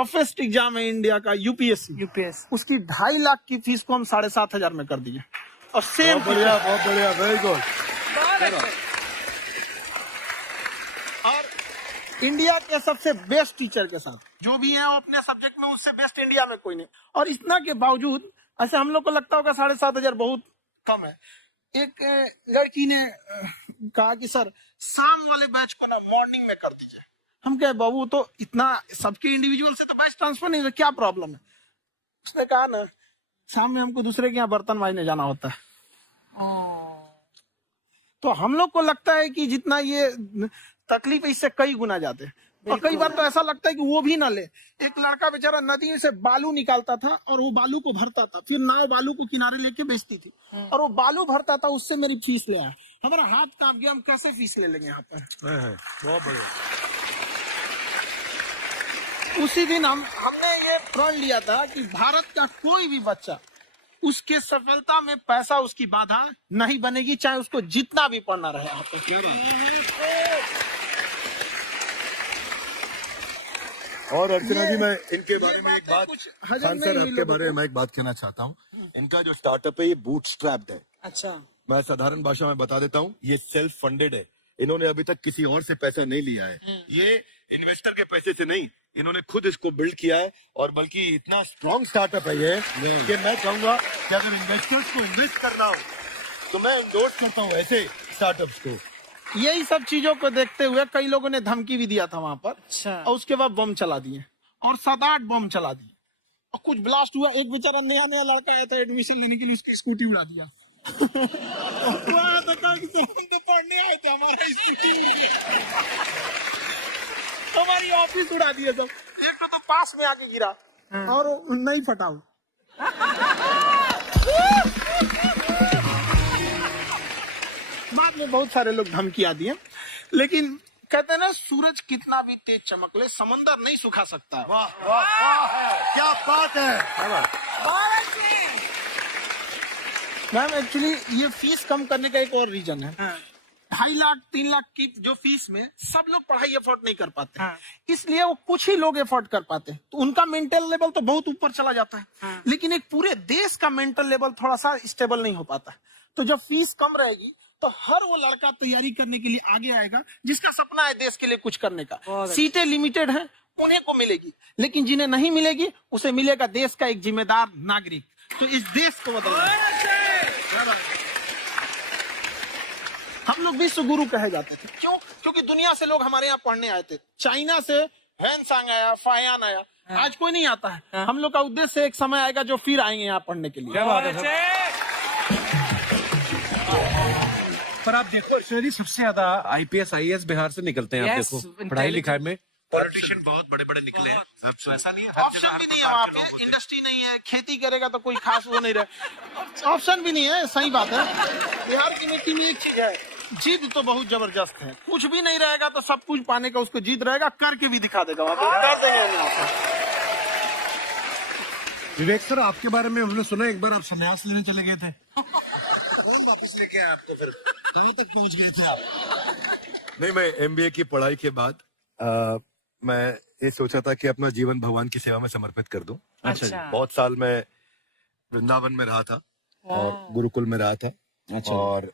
Toughest exam है India का, UPSC, उसकी 2.5 लाख की फीस को हम 7,500 में कर दिए। और सेम बहुत बढ़िया, वेरी गुड। और इंडिया के सबसे बेस्ट टीचर के साथ जो भी है वो अपने सब्जेक्ट में उससे बेस्ट इंडिया में कोई नहीं। और इतना के बावजूद ऐसे हम लोग को लगता होगा 7,500 बहुत कम है। एक लड़की ने कहा कि सर शाम वाले बैच को ना मॉर्निंग में कर दीजिए। हम कहे बाबू तो इतना सबके इंडिविजुअल से तो बैच ट्रांसफर नहीं है, क्या प्रॉब्लम है? उसने कहा ना शाम में हमको दूसरे के यहाँ बर्तन मांजने जाना होता है। तो हम लोग को लगता है कि जितना ये तकलीफ है इससे कई गुना जाते हैं। और कई बार तो ऐसा लगता है कि वो भी ना ले। एक लड़का बेचारा नदी से बालू निकालता था और वो बालू को भरता था, फिर नाव बालू को किनारे लेके बेचती थी और वो बालू भरता था, उससे मेरी फीस ले आया। हमारा हाथ कांप गया, हम कैसे फीस ले लेंगे यहाँ पर? बहुत बढ़िया। उसी दिन हमने ये प्रण लिया था कि भारत का कोई भी बच्चा उसके सफलता में पैसा उसकी बाधा नहीं बनेगी, चाहे उसको जितना भी पढ़ना रहे। और अर्चना जी, मैं इनके बारे में एक बात, खान सर आपके बारे में मैं एक बात कहना चाहता हूँ। इनका जो स्टार्टअप है ये बूटस्ट्रैप्ड है। अच्छा, मैं साधारण भाषा में बता देता हूँ, ये सेल्फ फंडेड है। इन्होंने अभी तक किसी और से पैसा नहीं लिया है, ये इन्वेस्टर के पैसे से नहीं, इन्होंने खुद इसको बिल्ड किया है। और बल्कि इतना स्ट्रॉन्ग स्टार्टअप है ये कि मैं कहूंगा कि अगर इन्वेस्टर्स को इन्वेस्ट करना हो तो मैं इंडोर्स करता हूँ ऐसे स्टार्टअप्स को। यही सब चीजों को देखते हुए कई लोगों ने धमकी भी दिया था वहां पर। अच्छा। और उसके बाद बम चला दिए और 7-8 बम चला दिए और कुछ ब्लास्ट हुआ। एक बेचारा नया लड़का आया था एडमिशन लेने के लिए, उसकी स्कूटी उड़ा दिया। तो पढ़ने आए थे, हमारा स्कूटी हमारी ऑफिस उड़ा दिए सब। एक तो पास में आके गिरा और नहीं फटा। बाद में बहुत सारे लोग धमकियां दिए, लेकिन कहते हैं ना सूरज कितना भी तेज चमक ले समंदर नहीं सुखा सकता। वाह वाह वाह, क्या बात है मैम। एक्चुअली ये फीस कम करने का एक और रीजन है। 2.5 लाख 3 लाख की जो फीस में सब लोग पढ़ाई एफोर्ड नहीं कर पाते। इसलिए वो कुछ ही लोग एफोर्ड कर पाते हैं, तो उनका मेंटल लेवल तो बहुत ऊपर चला जाता है। लेकिन एक पूरे देश का मेंटल लेवल थोड़ा सा स्टेबल नहीं हो पाता। तो जब फीस कम रहेगी तो हर वो लड़का तैयारी करने के लिए आगे आएगा जिसका सपना है देश के लिए कुछ करने का। सीटें लिमिटेड हैं, उन्हें को मिलेगी, लेकिन जिन्हें नहीं मिलेगी उसे मिलेगा देश का एक जिम्मेदार नागरिक। तो इस देश को बदलना हम लोग विश्व गुरु कहे जाते थे। क्यों? क्योंकि दुनिया से लोग हमारे यहाँ पढ़ने आए थे। चाइना से वैनसांग आया, फायान आया, आज कोई नहीं आता है। हम लोग का उद्देश्य एक समय आएगा जो फिर आएंगे यहाँ पढ़ने के लिए। क्या बात है। पर आप देखो शहरी सबसे ज्यादा IPS IAS बिहार से निकलते हैं। आप देखो पढ़ाई लिखाई में पॉलिटिशियन बहुत बड़े बड़े निकले हैं। तो ऐसा नहीं है, ऑप्शन भी नहीं है वहाँ पे, इंडस्ट्री नहीं है, खेती करेगा तो कोई खास वो नहीं रहे, ऑप्शन भी नहीं है। सही बात है। बिहार की मिट्टी में एक चीज है, जिद तो बहुत जबरदस्त है। कुछ भी नहीं रहेगा तो सब कुछ पाने का उसको जिद रहेगा, करके भी दिखा देगा वहाँ पे। विवेक सर, आपके बारे में हमने सुना एक बार आप संन्यास लेने चले गए थे। वापस लेके आए आपको, फिर कहाँ तक पहुँच गए थे आप? नहीं, मैं MBA की पढ़ाई के बाद मैं ये सोचा था कि अपना जीवन भगवान की सेवा में समर्पित कर दूं। अच्छा। बहुत साल मैं वृंदावन में रहा था और गुरुकुल में रहा था। अच्छा। और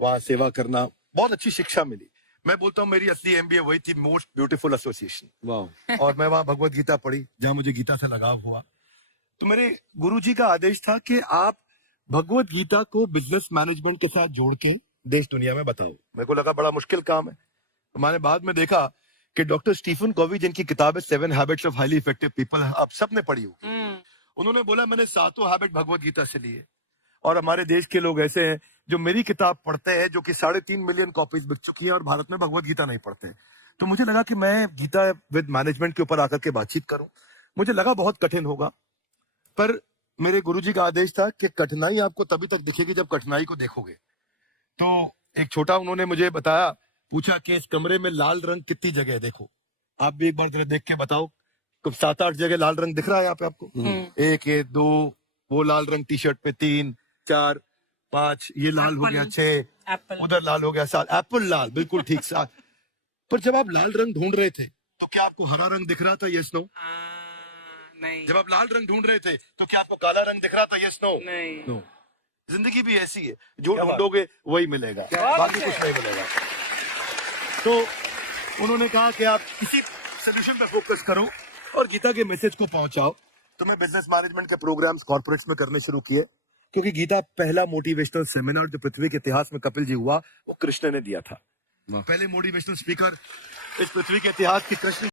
वहाँ सेवा करना, बहुत अच्छी शिक्षा मिली। मैं बोलता हूँ मेरी असली MBA वही थी, मोस्ट ब्यूटीफुल एसोसिएशन। वाह। और मैं वहाँ भगवत गीता पढ़ी, जहाँ मुझे गीता से लगाव हुआ। तो मेरे गुरुजी का आदेश था कि आप भगवत गीता को बिजनेस मैनेजमेंट के साथ जोड़ के देश दुनिया में बताओ। मेरे को लगा बड़ा मुश्किल काम है। तो मैंने बाद में देखा कि डॉक्टर स्टीफन कॉवी, जिनकी किताब है 7 habits of highly effective people, आप सबने पढ़ी होगी। उन्होंने बोला मैंने 7 हैबिट भगवत गीता से लिए। और हमारे देश के लोग ऐसे हैं जो मेरी किताब पढ़ते हैं, जो कि 3.5 मिलियन कॉपीज बिक चुकी है, और भारत में भगवत गीता नहीं पढ़ते हैं। तो मुझे लगा कि मैं गीता विद मैनेजमेंट के ऊपर आकर के बातचीत करूं। मुझे लगा बहुत कठिन होगा, पर मेरे गुरुजी का आदेश था कि कठिनाई आपको तभी तक दिखेगी जब कठिनाई को देखोगे। तो एक छोटा उन्होंने मुझे बताया, पूछा कि इस कमरे में लाल रंग कितनी जगह है, देखो आप भी एक बार जरा देख के बताओ। तो 7-8 जगह लाल रंग दिख रहा है यहाँ पे आपको। 1 है, 2 वो लाल रंग टी शर्ट पे, 3 4 5 ये लाल हो गया, 6 उधर लाल हो गया, 7 एप्पल लाल, बिल्कुल ठीक 7। पर जब आप लाल रंग ढूंढ रहे थे तो क्या आपको हरा रंग दिख रहा था? Yes no? नहीं। जब आप लाल रंग ढूंढ रहे थे तो क्या आपको काला रंग दिख रहा था? Yes no? नहीं। नो। जिंदगी भी ऐसी है, जो ढूंढोगे वही मिलेगा, बाकी कुछ नहीं मिलेगा। तो उन्होंने कहा कि आप इसी सोल्यूशन पे फोकस करो और गीता के मैसेज को पहुंचाओ। तो मैं बिजनेस मैनेजमेंट के प्रोग्राम्स कॉर्पोरेट्स में करने शुरू किए, क्योंकि गीता पहला मोटिवेशनल सेमिनार जो पृथ्वी के इतिहास में कपिल जी हुआ, वो कृष्ण ने दिया था। पहले मोटिवेशनल स्पीकर इस पृथ्वी के इतिहास की कृष्ण